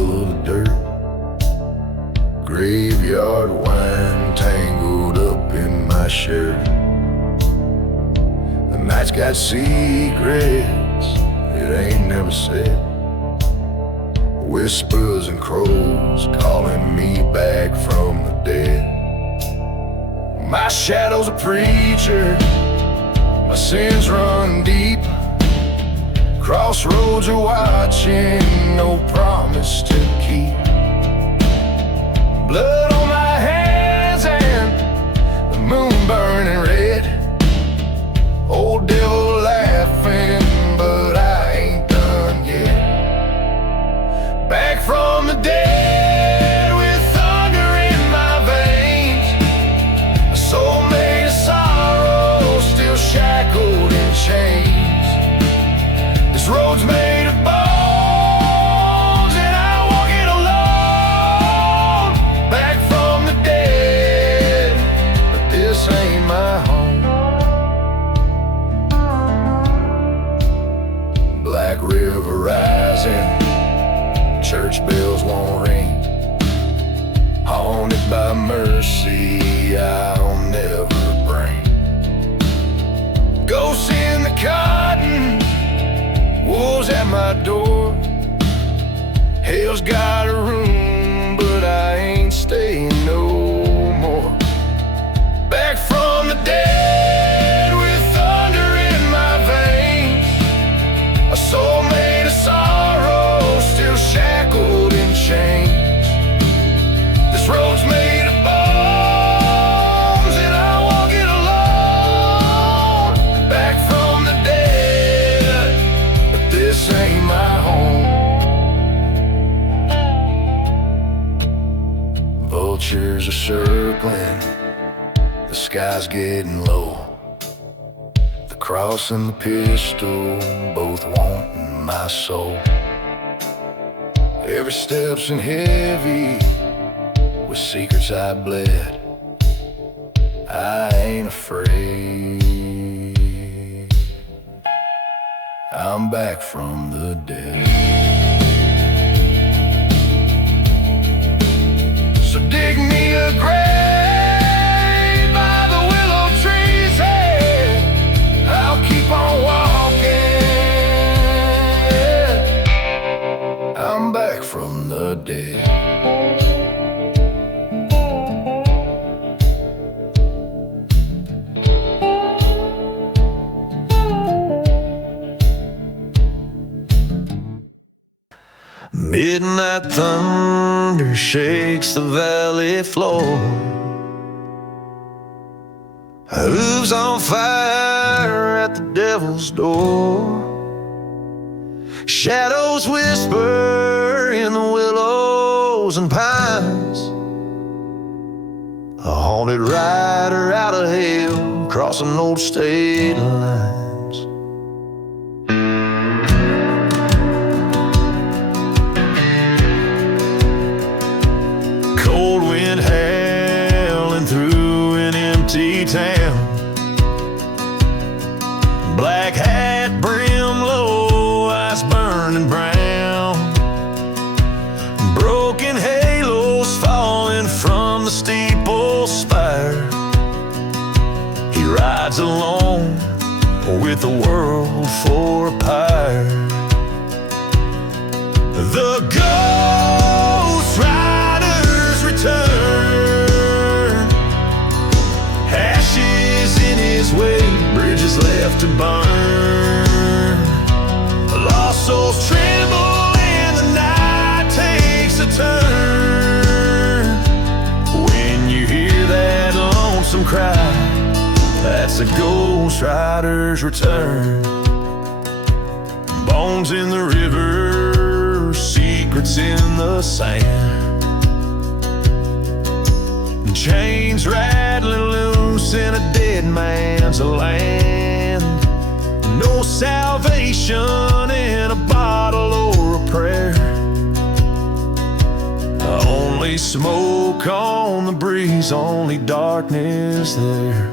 full of dirt. Graveyard wine tangled up in my shirt. The night's got secrets it ain't never said. Whispers and crows calling me back from the dead. My shadow's a preacher, my sins run deep. Crossroads are watching, no promise to keep. Blood on my hands and the moon burning red. Old devil laughing, but I ain't done yet. Back from the dead with thunder in my veins. A soul made of sorrow, still shackled in chains. This road's made of bones and I walk it alone. Back from the dead, but this ain't my home. Black river rising, church bells won't ring. Haunted by mercy I'll never bring. Ghosts in the cotton, wolves at my door. Hell's got a room, but I ain't staying no more. Back from the dead with thunder in my veins. A soul made of sorrow, still shackled in chains. This road's made of bones and I walk it alone. Back from the dead, but this ain't my home. Vultures are circling, the sky's getting low. The cross and the pistol, both wanting my soul. Every step's in heavy, with secrets I bled. I ain't afraid, I'm back from the dead. So dig me a grave by the willow trees, hey, I'll keep on walking. I'm back from the dead. Midnight thunder shakes the valley floor. Hooves on fire at the devil's door. Shadows whisper in the willows and pines. A haunted rider out of hell crossing old state lines. Cold wind howling through an empty town. Black hat brim low, eyes burning brown. Broken halos falling from the steeple spire. He rides alone with the world for a pyre. The Ghost Riders return. Ashes in his way, bridges left to burn. Lost souls tremble and the night takes a turn. When you hear that lonesome cry, that's a Ghost Rider's return. Bones in the river, secrets in the sand. Chains rattling loose in a dead man's land. No salvation in a bottle or a prayer. Only smoke on the breeze, only darkness there.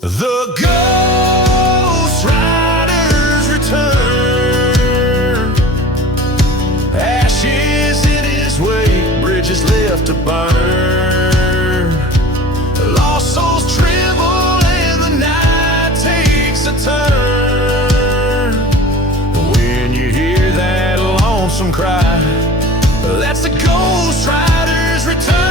The Ghost Riders return. left to burn. Lost souls tremble and the night takes a turn. When you hear that lonesome cry, that's the Ghost Rider's return.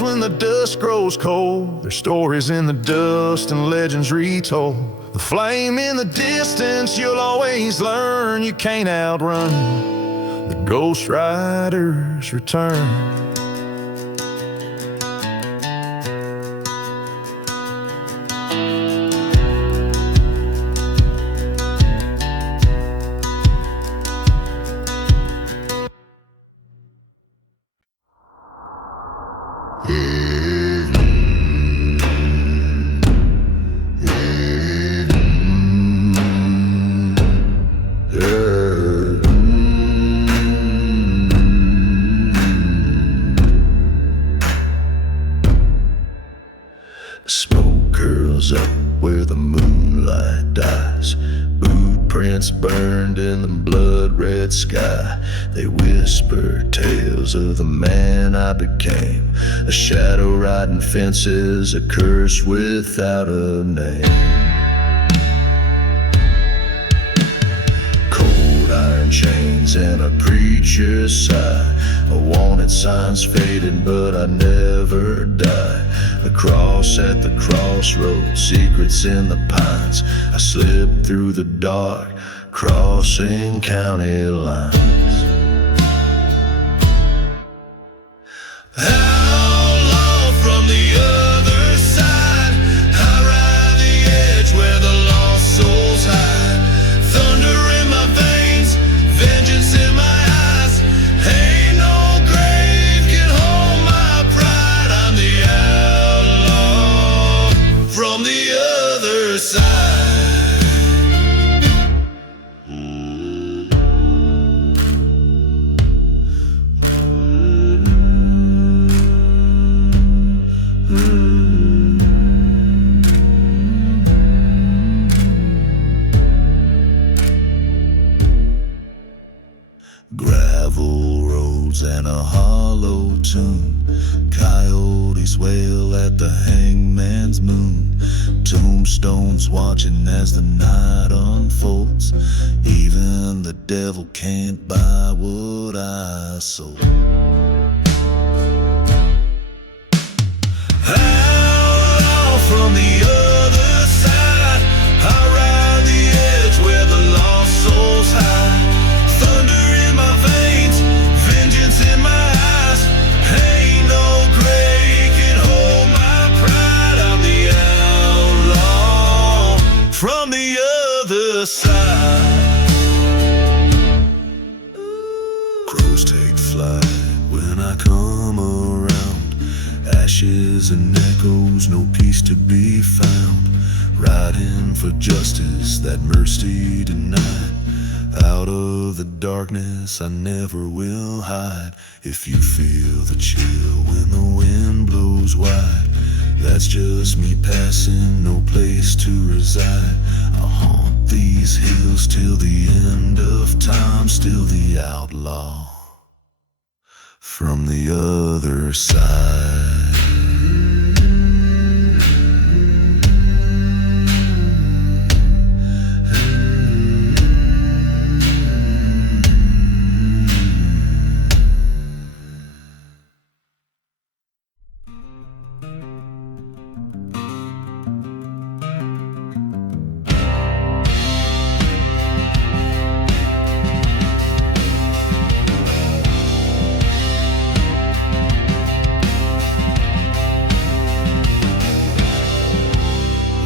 When the dust grows cold, there's stories in the dust and legends retold. The flame in the distance, you'll always learn you can't outrun the Ghost Rider's return. Smoke curls up where the moonlight dies. Boot prints burned in the blood-red sky. They whisper tales of the man I became, a shadow riding fences, a curse without a name. Cold iron chains and a preacher's sigh. A wanted sign's faded, but I never die. A cross at the crossroads, secrets in the pines. I slip through the dark, crossing county lines. Outlaw from the other side, I ride the edge where the lost souls hide. Thunder in my veins, vengeance in my eyes. Ain't no grave can hold my pride. I'm the outlaw from the other side. Gravel roads and a hollow tune. Coyotes wail at the hangman's moon. Tombstones watching as the night unfolds. Even the devil can't buy what I sold. Outlaw from the other side, I ride the edge where the lost souls hide. Thunder in my veins, vengeance in my eyes. Ain't no grave can hold my pride. I'm the outlaw from the other side. Crows take flight when I come around. Ashes and echoes, no peace to be found. Riding for justice that mercy denied. Out of the darkness I never will hide. If you feel the chill when the wind blows wide, that's just me passing, no place to reside. I'll haunt these hills till the end of time. Still the outlaw from the other side.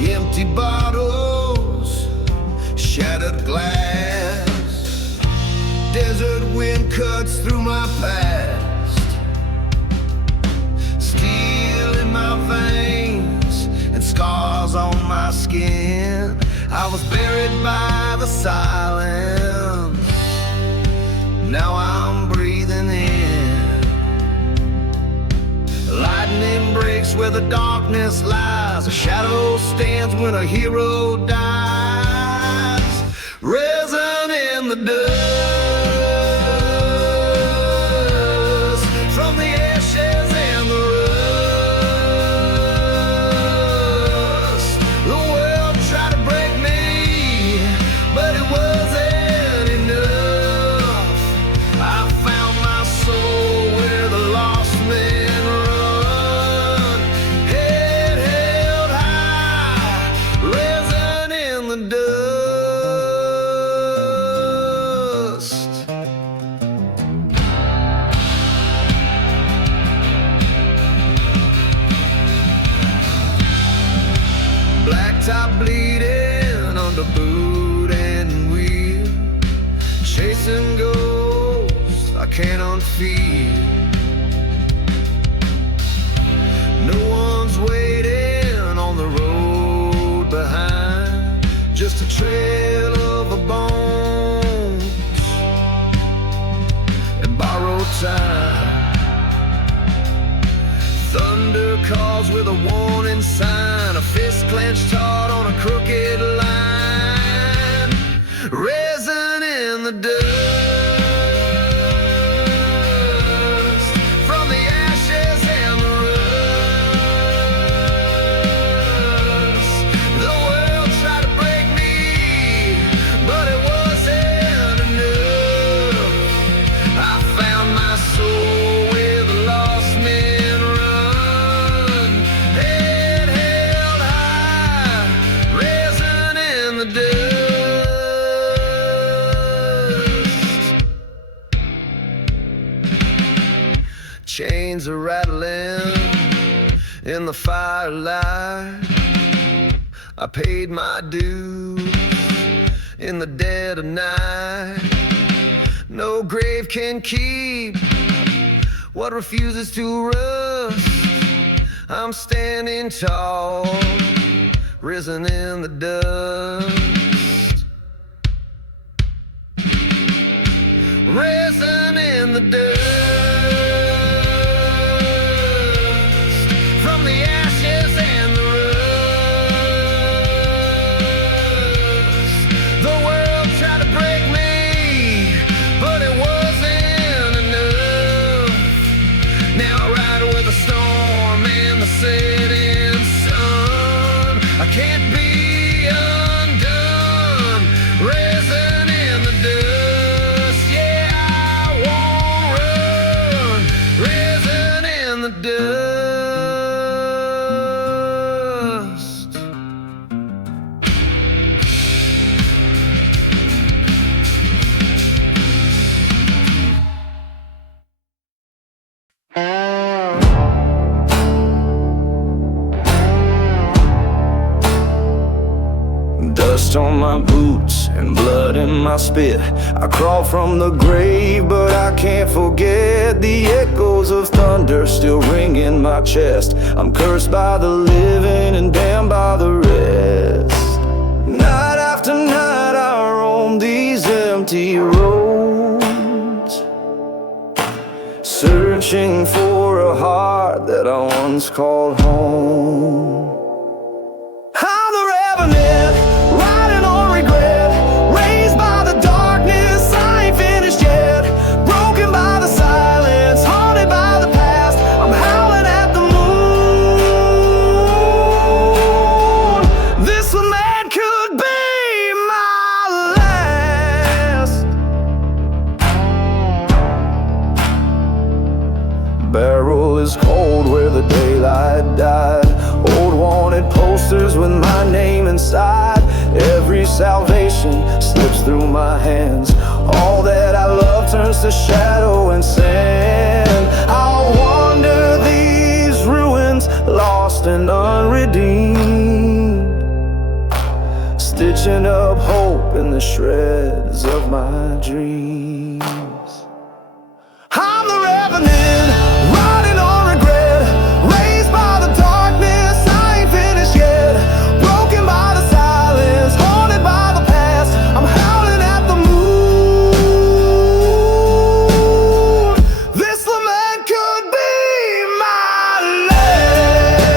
Empty bottles, shattered glass. Desert wind cuts through my past. Steel in my veins and scars on my skin. I was buried by the silence. Now I'm breathing in. Lightning breaks place where the darkness lies. A shadow stands when a hero dies, risen in the dust, from the ashes and the rust. The world tried to break me, but it wasn't enough. I found my soul where the lost men run, head held high, risen in the dust. Blacktop bleeding under boot and wheel, chasing ghosts I can't unfeel. No one's waiting on the road behind, just a trail of a bones and borrowed time. Thunder calls with a warning sign, a fist clenched hard on a crooked line, risen in the dust, from the ashes and the rust. The world tried to break me, but it wasn't enough. I found my soul where the lost men run, head held high, risen in the dust. Chains are rattling in the firelight. I paid my dues in the dead of night. No grave can keep what refuses to rust. I'm standing tall, risen in the dust, risen in the dust, from the ashes and the rust. The world tried to break me, but it wasn't enough. Now I ride with the storm and the setting sun. I can't be undone, risen in the dust. Yeah, I won't run, risen in the dust. Dust on my boots and blood in my spit. I crawl from the grave, but I can't forget the echoes of thunder still ring in my chest. I'm cursed by the living and damned by the rest. Night after night I roam these empty roads, searching for a heart that I once called home. I'm the revenant, riding on regret, raised by the darkness, I ain't finished yet. Broken by the silence, haunted by the past, I'm howling at the moon. This lament could be my last. Barrel is cold where the daylight died. Old wanted posters with my name inside. Every salvation slips through my hands. All that I love turns to shadow and sand. I'll wander these ruins, lost and unredeemed, stitching up hope in the shreds of my dreams. I'm the revenant, riding on regret, raised by the darkness, I ain't finished yet. Broken by the silence, haunted by the past, I'm howling at the moon. This lament could be my last.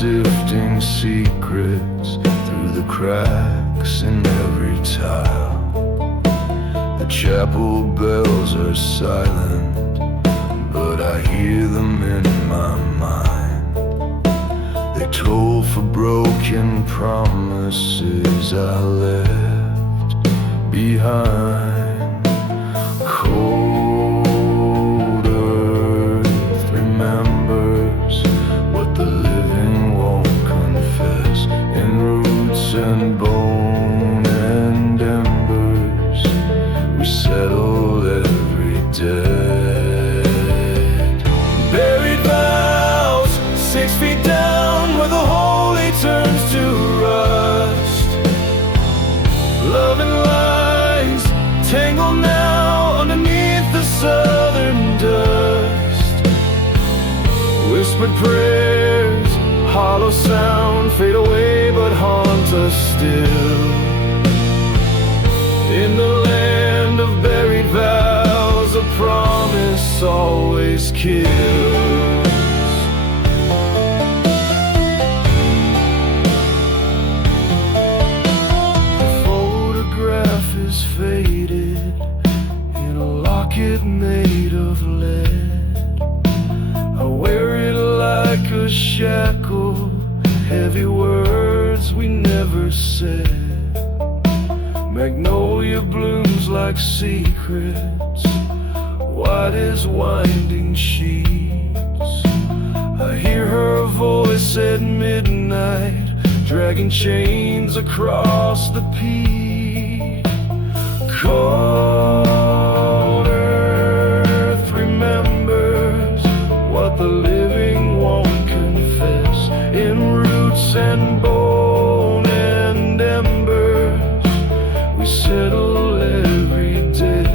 sifting secrets through the cracks in every tile. The chapel bells are silent, but I hear them in my mind. They toll for broken promises I left behind. Cold earth remembers what the living won't confess. In roots and bone and embers, we settle every day. Buried vows, 6 feet down where the holy turns to rust. Love and lies tangled now underneath the southern dust. Whispered prayers, hollow sound, fade away but haunt us still. In the land of buried vows, a promise always kills. The photograph is faded in a locket made of lead. I wear it like a shackle, heavy words we never said. Magnolia blooms like secrets, white as winding sheets. I hear her voice at midnight, dragging chains across the peak. Cold earth remembers what the living won't confess. In roots and bone and embers, we settle every day.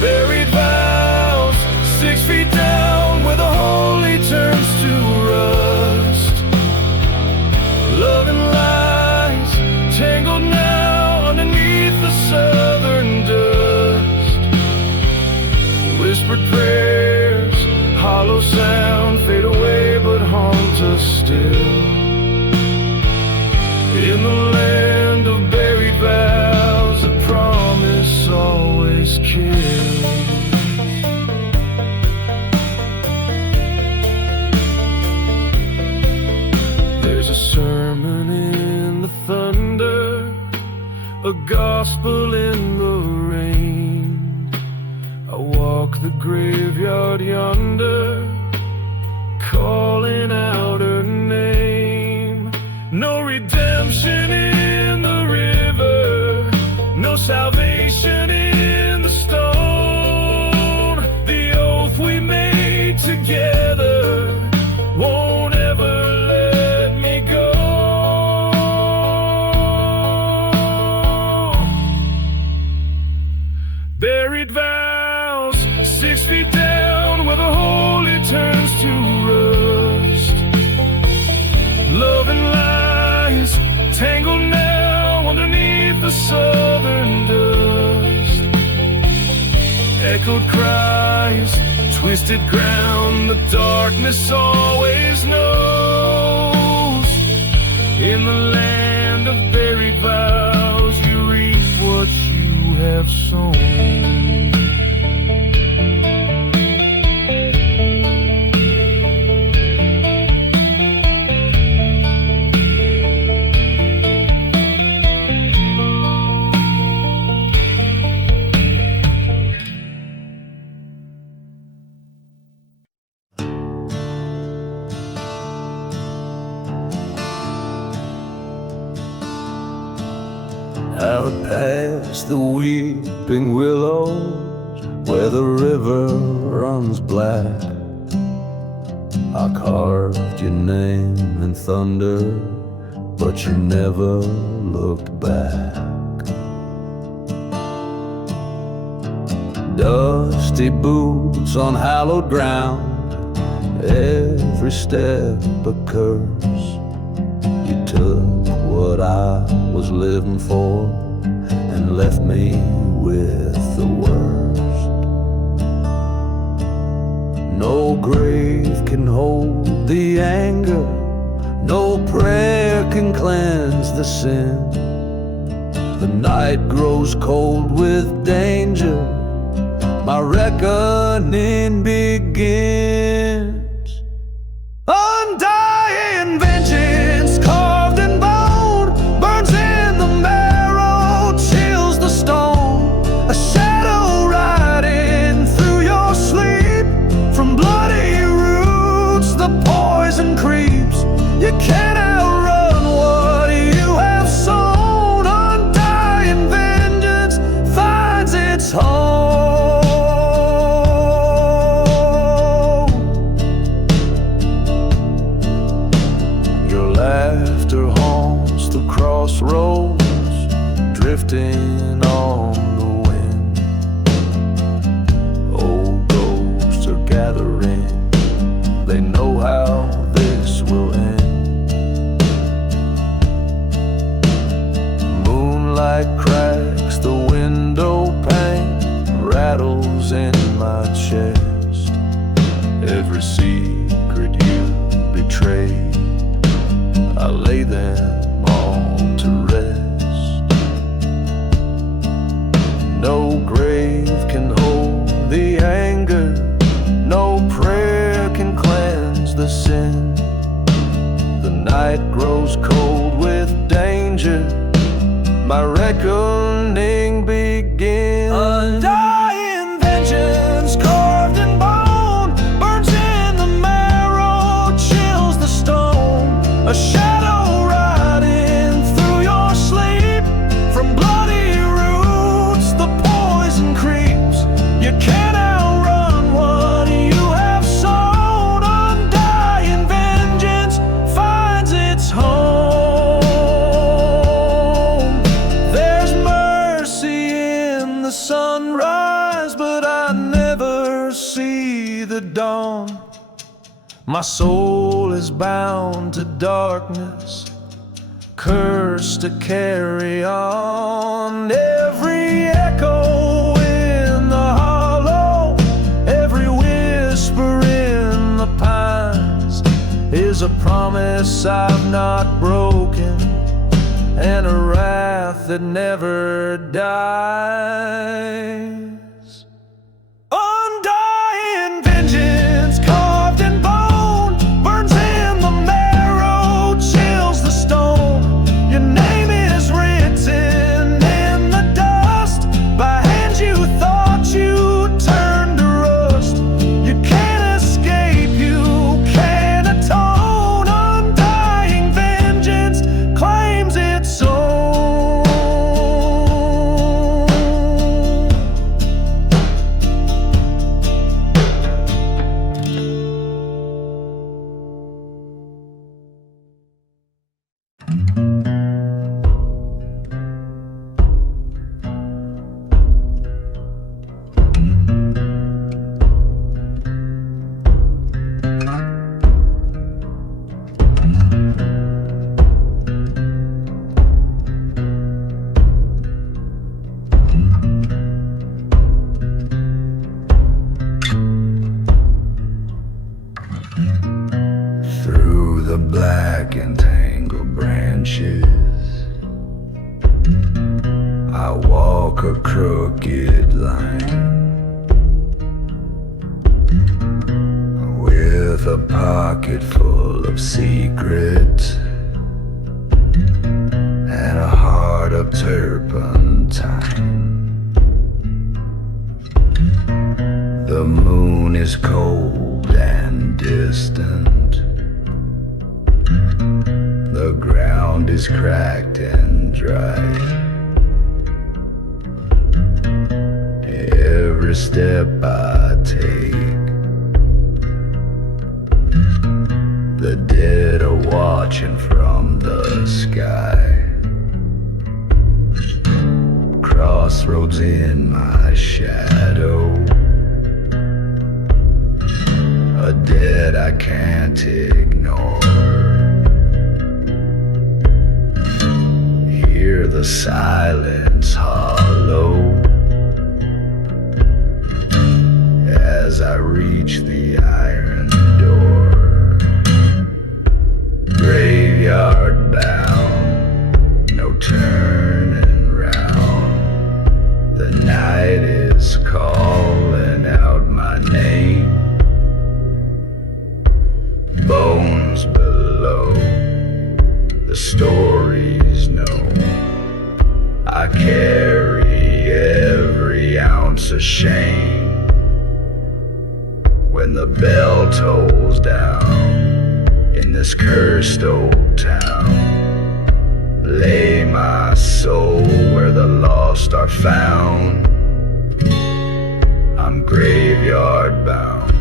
Buried vows, 6 feet down where the holy turns to rust. Love and lies tangled now underneath the southern dust. Whispered prayers, hollow sound, fade away but haunt us still. In the land of buried vows, a promise always kills. There's a sermon in the thunder, a gospel in the rain. I walk the graveyard yonder, calling out her name. No redemption in the river, no salvation in the stone. The oath we made together won't ever let me go. Buried vows, 6 feet down where the holy turns to rust. Love and lies tangled now underneath the southern dust. Echoed cries, twisted ground, the darkness always knows. In the land of buried vows, you reap what you have sown. Out past the weeping willows, where the river runs black, I carved your name in thunder, but you never looked back. Dusty boots on hallowed ground, every step a curse. You took what I was living for and left me with the worst. No grave can hold hold the anger, no prayer can cleanse the sin. The night grows cold with danger, my reckoning begins. Undying vengeance carved in bone, burns in the marrow, chills the stone. A shadow riding through your sleep, from bloody roots the poison creeps. You can't outrun what you have sown. Undying vengeance finds its home. Crossroads, drifting on the wind. Old ghosts are gathering, they know how this will end. Moonlight cracks the window pane, rattles in my chest. Every secret you betrayed, I lay them to rest. No grave can hold the anger, no prayer can cleanse the sin. The night grows cold with danger, my reckoning begins. Undying vengeance carved in bone, burns in the marrow, chills the stone. A shadow sunrise, but I never see the dawn. My soul is bound to darkness, cursed to carry on. Every echo in the hollow, every whisper in the pines is a promise I've not broken, and a wrath that never dies. Undying vengeance carved in bone, burns in the marrow, chills the stone. Your name is written in the dust, by hands you thought you turned to rust. You can't escape, you can't atone. Undying vengeance claims its own. Through the black and tangled branches, I walk a crooked line, with a pocket full of secrets and a heart of turpentine. The moon is cold and distant, the ground is cracked and dry. Every step I take, the dead are watching from the sky. Crossroads in my shadow, a dead I can't ignore. Hear the silence hollow as I reach the iron door. graveyard bound, no turning round. The night is calling out my name. Bones below, the stories know. I carry every ounce of shame. When the bell tolls down in this cursed old town, lay my soul where the lost are found. I'm graveyard bound.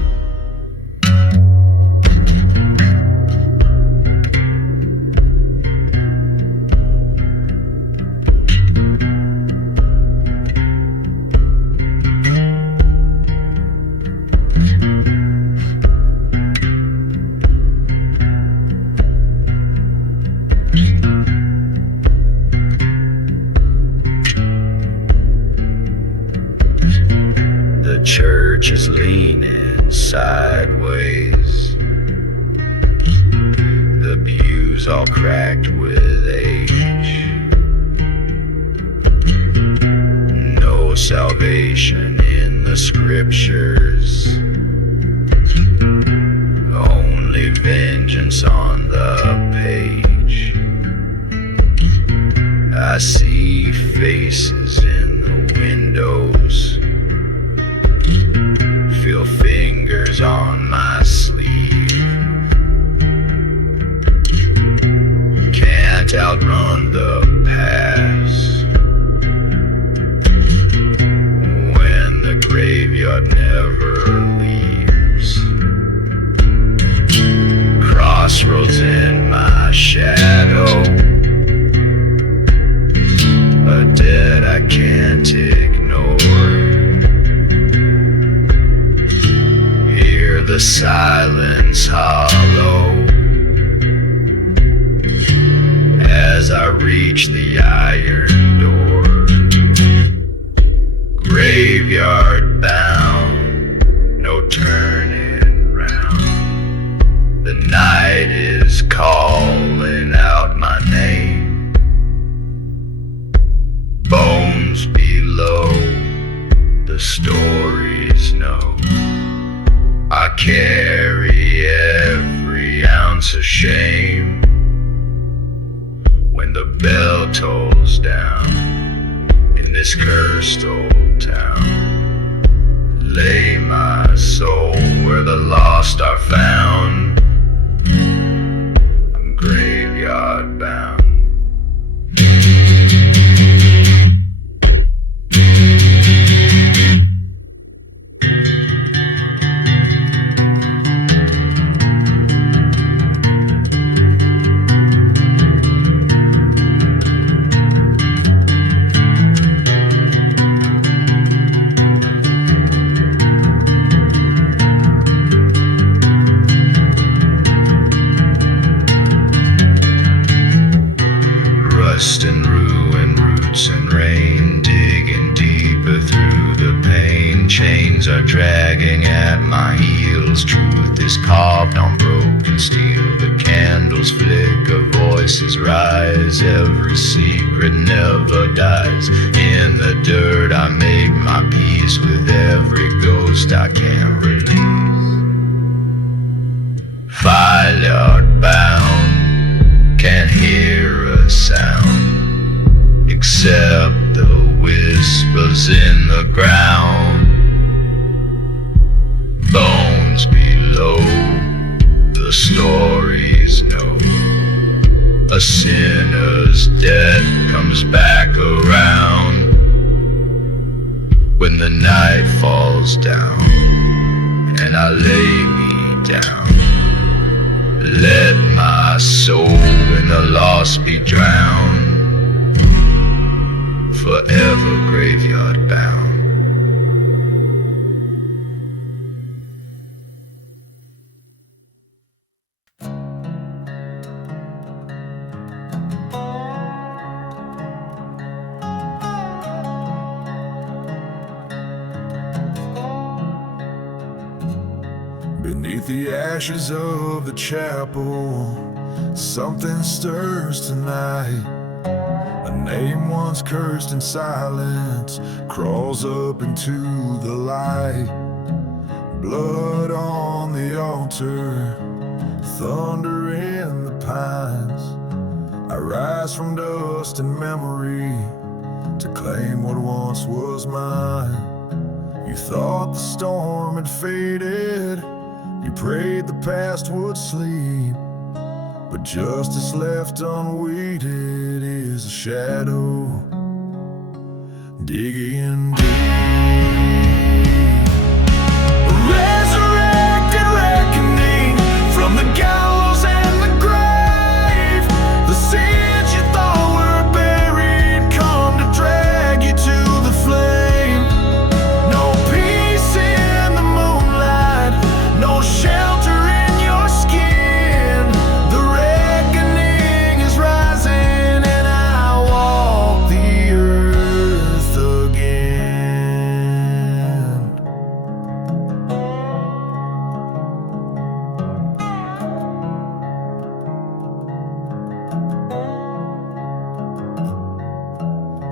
The church is leaning sideways, the pews all cracked with age. No salvation in the scriptures, only vengeance on the page. I see faces in the windows, feel fingers on my sleeve. Can't outrun the past when the graveyard never leaves. Crossroads in my shadow, a dead I can't ignore. Hear the silence hollow as I reach the iron door. Graveyard bound, no turning round. The night is calling out my name. Bones below, the stories know. I carry every ounce of shame. When the bell tolls down in this cursed old town, lay my soul where the lost are found. I'm graveyard bound. Rust and ruin, roots and rain, digging deeper through the pain. Chains are dragging at my heels, truth is carved on broken steel. The candles flicker, voices rise, every secret never dies. In the dirt I make my peace with every ghost I can't release. Fileyard bound, can't hear a sound except the whispers in the ground. Bones below, the stories know. A sinner's death comes back around when the night falls down and I lay me down. Let my soul in the lost be drowned, forever graveyard bound. Beneath the ashes of the chapel, something stirs tonight. A name once cursed in silence crawls up into the light. Blood on the altar, thunder in the pines. I rise from dust and memory to claim what once was mine. You thought the storm had faded, you prayed the past would sleep, but justice left unweeded is a shadow digging deep. A resurrected reckoning from the gallows and the grave. The sins you thought were buried come to drag you to the flame. No peace in the moonlight, no shelter in your skin. The reckoning is rising and I walk the earth again.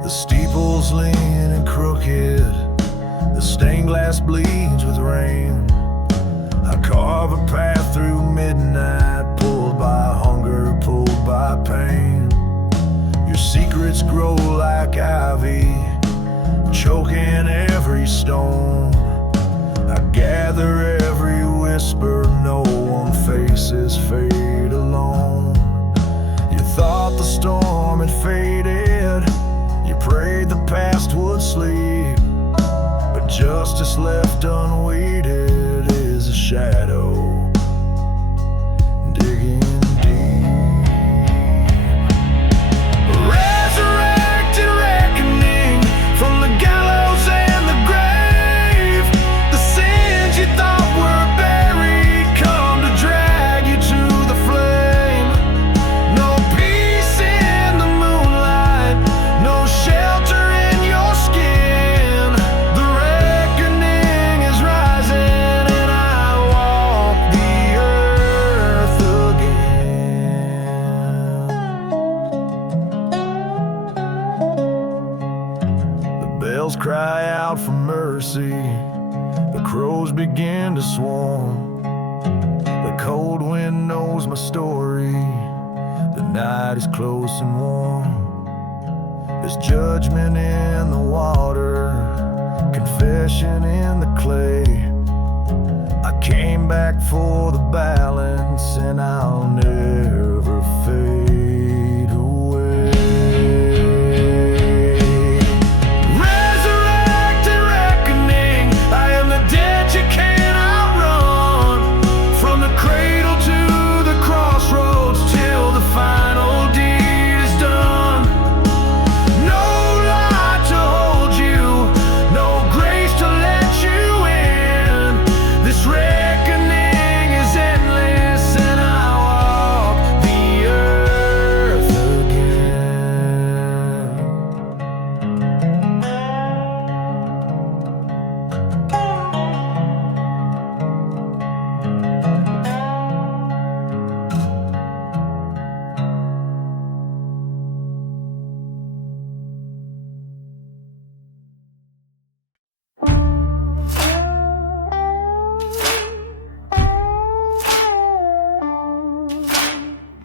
The steeple's lean and crooked, the stained glass bleeds with rain. I carve a path through midnight, pulled by hunger, pulled by pain. Your secrets grow like ivy, choking every stone. I gather every whisper, no one faces fate alone. You thought the storm had faded, you prayed the past would sleep, but justice left unweeded is a shadow digging deep. A resurrected reckoning from the gallows and the grave. The sins you thought were buried come to drag you to the flame. No peace in the moonlight, no shelter in your skin. The reckoning is rising and I walk the earth again. The bells cry out for mercy, the crows begin to swarm. The cold wind knows my story, the night is close and warm. There's judgment in the water, confession in the clay. I came back for the balance and I'll never fade away. Resurrected reckoning, I am the dead you can't outrun. From the cradle to the crossroads till the final deed is done. No light to hold you, no grace to let you in. This reckoning is endless and I walk the earth again.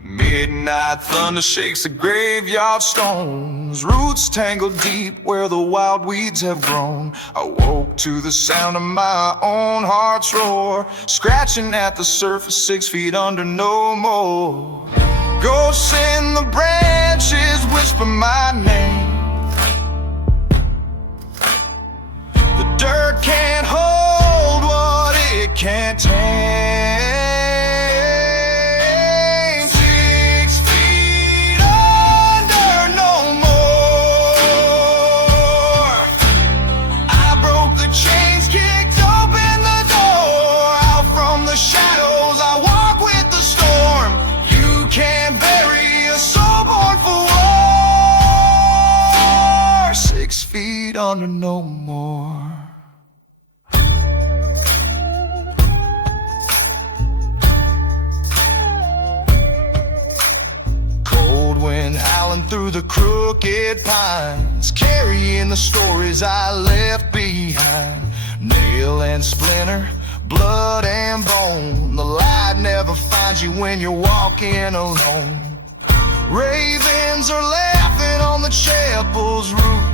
Midnight thunder shakes the graveyard stones. Roots tangled deep where the wild weeds have grown. I woke to the sound of my own heart's roar, scratching at the surface 6 feet under no more. Ghosts in the branches whisper my name. The dirt can't hold what it can't tame. 6 feet under no more. I broke the chains, kicked open the door. Out from the shadows I walk with the storm. You can't bury a soul born for war. 6 feet under no more. the crooked pines, carrying the stories I left behind. Nail and splinter, blood and bone, the light never finds you when you're walking alone. Ravens are laughing on the chapel's roof,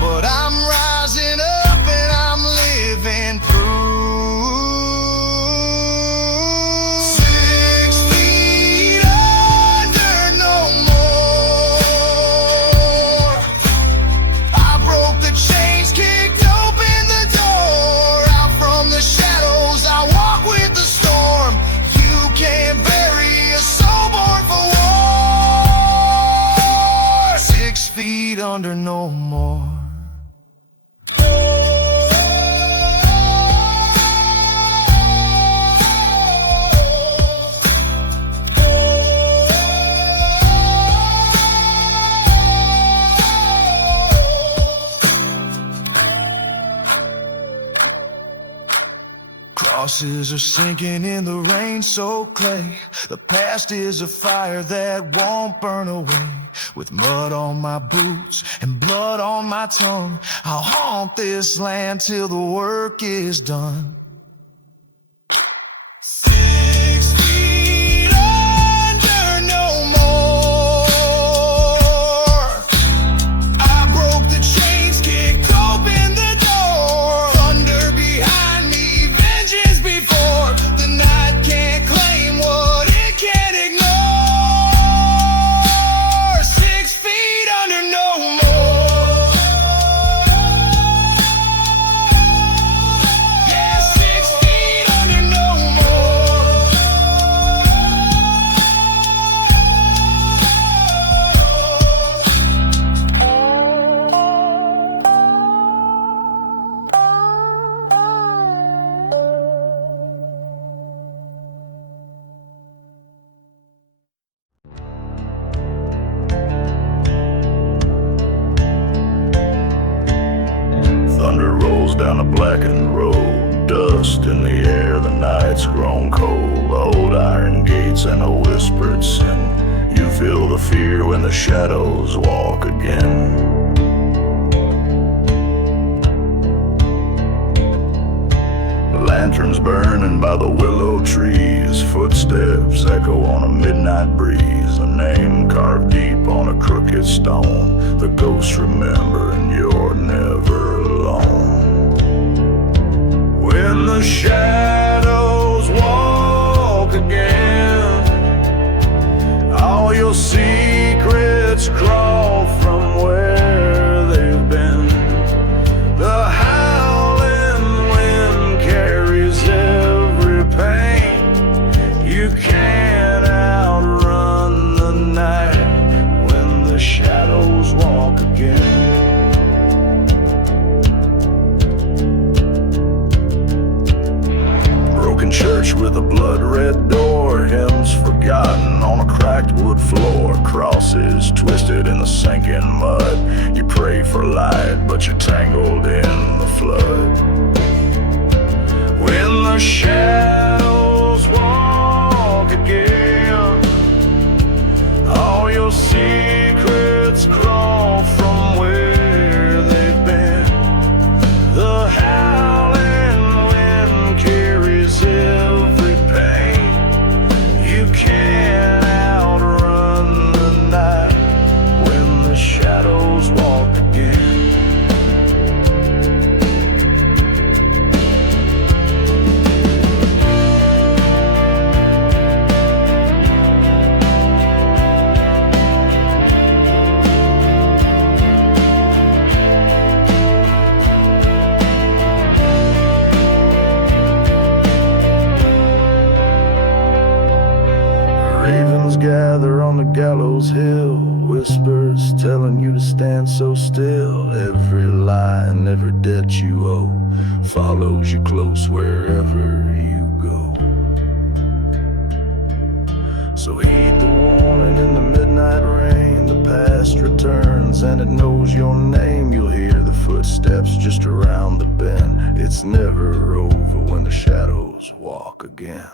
but I'm rising up and I'm living proof. 6 feet under, no more. I broke the chains, kicked open the door. Out from the shadows, I walk with the storm. You can't bury a soul born for war. 6 feet under, no more. Crosses are sinking in the rain-soaked clay. The past is a fire that won't burn away. With mud on my boots and blood on my tongue, I'll haunt this land till the work is done. 6 feet under, no more. I broke the chains, kicked open the door. Thunder behind me, vengeance before. The night can't claim what it can't ignore. 6 feet under, no more. Yeah, 6 feet under, no more. Thunder rolls down a blackened road, dust in the air, the night's grown cold. Old iron gates and a whispered sin. You feel the fear when the shadows walk again. Lanterns burning by the willow trees, footsteps echo on a midnight breeze. A name carved deep on a crooked stone. The ghosts remember and you're never alone. When the shadows walk again, all your secrets crawl from where they've been. The howling wind carries every pain. You can't outrun the night when the shadows walk again. Broken church with a blood-red door, hymns forgotten on a cracked wood floor. Crosses twisted in the sinking mud. You pray for light, but you're tangled in the flood. When the shadows walk again, all your secrets crawl from where they've been. The howling wind carries every pain. You can't outrun the night when the shadows walk again. Ravens gather on the gallows hill, whispers telling you to stand so still. Every lie and every debt you owe follows you close wherever you go. So heed the warning in the midnight rain. The past returns and it knows your name. You'll hear the footsteps just around the bend. It's never over when the shadows walk again.